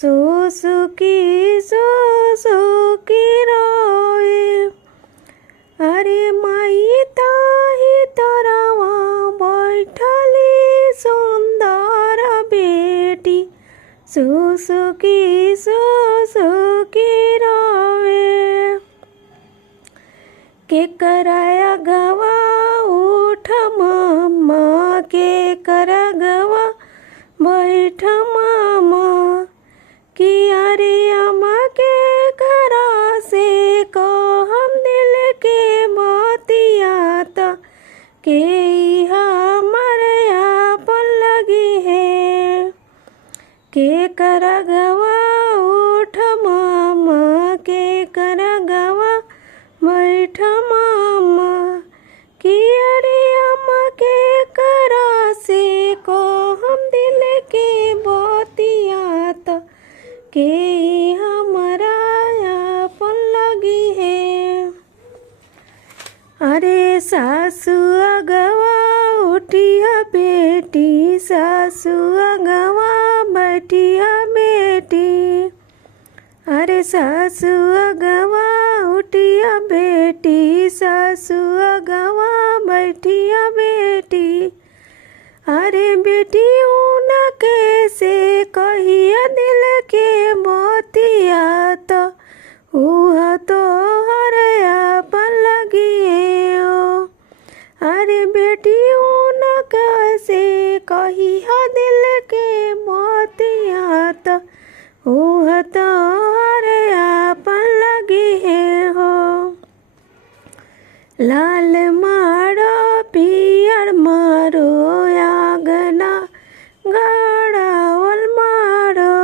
सुसुकी रोए। अरे माई ताही तरवा बैठली सुंदर बेटी, सुसुकी रोए। के कराया गवा उठ मामा, के करा गवा बैठ मामा, कि अरे अम्मा के करा से को हम दिल के मोतिया तो के हमारे आपन लगी है। के करा गवा उठ मामा, के करा गवा बैठ मामा, कि अरे अम्मा के करा से को हम दिल के बोतिया तो के हमारा आपन लगी है। अरे सासू अगवा उठिया बेटी, सासू अगवा बैठिया बेटी। अरे सासू अगवा उठिया बेटी, सासू अगवा बैठिया बेटी। अरे बेटी ऊना कैसे कहिया दिल के मोतिया तो उहा तो हरे आपन लगी है ओ। अरे बेटी ऊना कैसे कहिया दिल के मोतिया तो उहा तो हरे आपन लगी है हो। लाल मारो पियर मारो आगना गड़ावल मारो।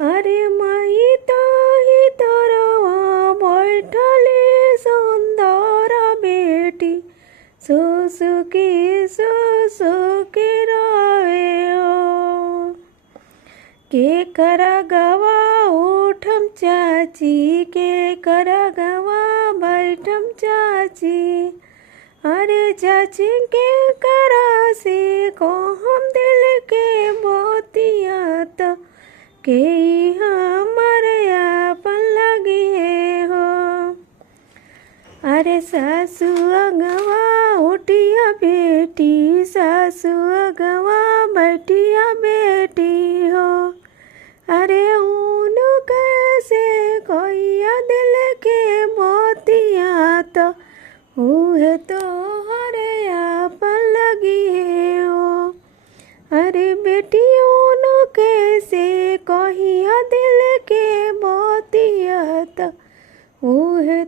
अरे माई ताही तरवा बैठली सुंदर बेटी, सुसुकी रोए हो। के करा गवा उठम चाची, के करा गवा बैठम चाची। अरे चाची के करा से को हम दिल के मोतिया तो के हमारे आपन लगी है हो। अरे सासू अगवा उठिया बेटी, सासू अगवा बैठिया बेटी हो। अरे ऊन कैसे कोइया दिल के मोतिया तो उहे तो हरे आपन लगी है ओ। अरे बेटी ऊन कैसे कहिया दिल के मोतिया तो उहे